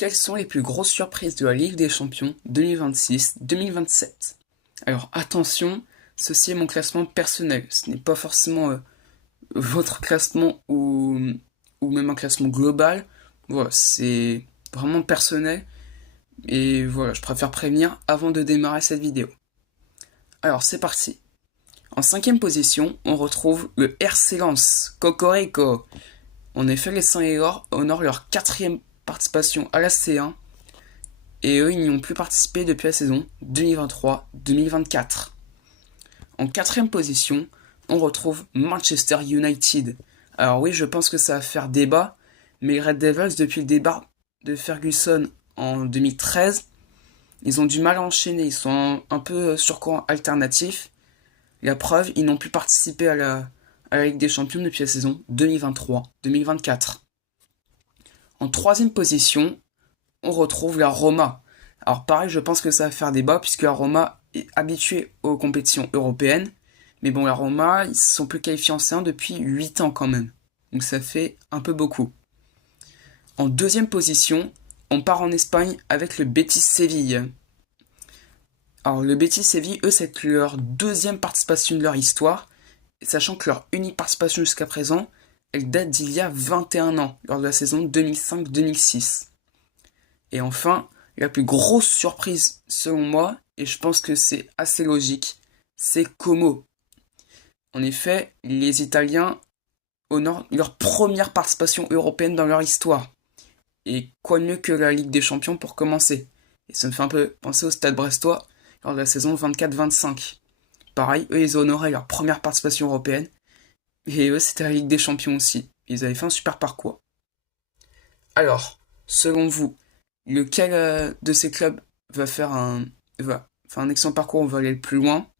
Quelles sont les plus grosses surprises de la Ligue des Champions 2026-2027? Alors attention, ceci est mon classement personnel. Ce n'est pas forcément votre classement ou même un classement global. Voilà, c'est vraiment personnel. Et voilà, je préfère prévenir avant de démarrer cette vidéo. Alors c'est parti. En cinquième position, on retrouve le RC Lens, Cocorico. En effet, les Saint-Élor honorent leur quatrième participation à la C1 et eux, ils n'y ont plus participé depuis la saison 2023-2024. En quatrième position, on retrouve Manchester United. Alors oui, je pense que ça va faire débat, mais les Red Devils, depuis le départ de Ferguson en 2013, ils ont du mal à enchaîner, ils sont un peu sur courant alternatif. La preuve, ils n'ont plus participé à la Ligue des Champions depuis la saison 2023-2024. En troisième position, on retrouve la Roma. Alors pareil, je pense que ça va faire débat puisque la Roma est habituée aux compétitions européennes. Mais bon, la Roma, ils se sont plus qualifiés en C1 depuis 8 ans quand même. Donc ça fait un peu beaucoup. En deuxième position, on part en Espagne avec le Betis Séville. Alors le Betis Séville, eux, c'est leur deuxième participation de leur histoire, sachant que leur unique participation jusqu'à présent, elle date d'il y a 21 ans, lors de la saison 2005-2006. Et enfin, la plus grosse surprise selon moi, et je pense que c'est assez logique, c'est Como. En effet, les Italiens honorent leur première participation européenne dans leur histoire. Et quoi de mieux que la Ligue des Champions pour commencer. Et ça me fait un peu penser au Stade Brestois lors de la saison 24-25. Pareil, eux, ils honoraient leur première participation européenne. Et eux, c'était la Ligue des Champions aussi. Ils avaient fait un super parcours. Alors, selon vous, lequel de ces clubs va faire un excellent parcours, on va aller le plus loin?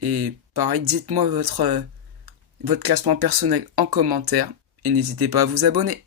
Et pareil, dites-moi votre classement personnel en commentaire. Et n'hésitez pas à vous abonner.